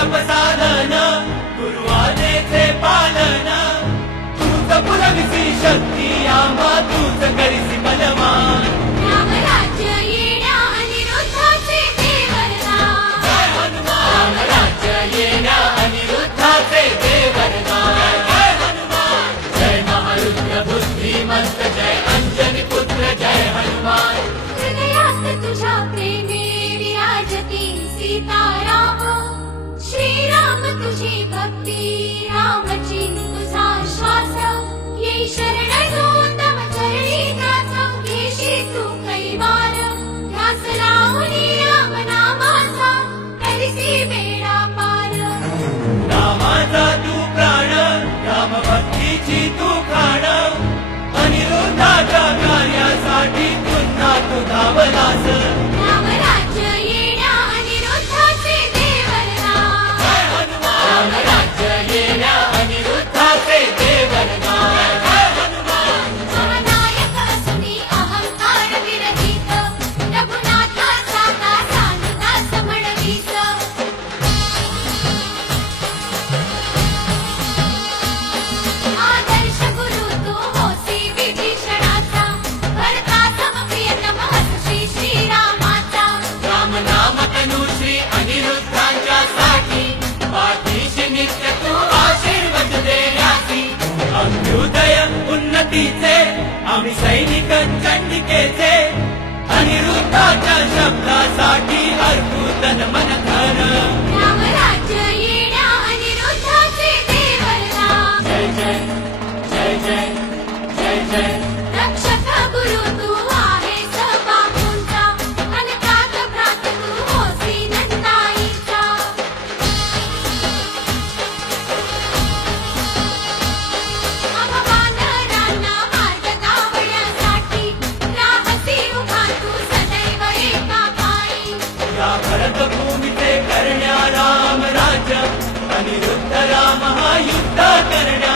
तप साधन गुरुवानेचे पालन. तूच पुरविसी शक्ती आम्हा तूच करीसी बलवान. मस्त जय अंजनी पुत्र जय हनुमान. तुझ्या प्रेमे विराजती सीतारा तुझी भक्ती रामची तुझा श्वास. ये शरण घेऊन तव चरणी नाच घेशी तू कैवार ध्यास लावणी राम नामाचा. करसी बेडा पार. रामाचा तू प्राण राम भक्तीची तू खाण. अनिरुद्धाच्या कार्यासाठी पुन्हा तू धावलास. नित्य तू आशीर्वाद देण्यासी अभ्युदय उन्नतीचे आम्ही सैनिक चंडिकेचे. अनिरुद्धाच्या शब्दासाठी अर्पुतन मन धन अनिरुद्ध राम हा युद्ध करण्या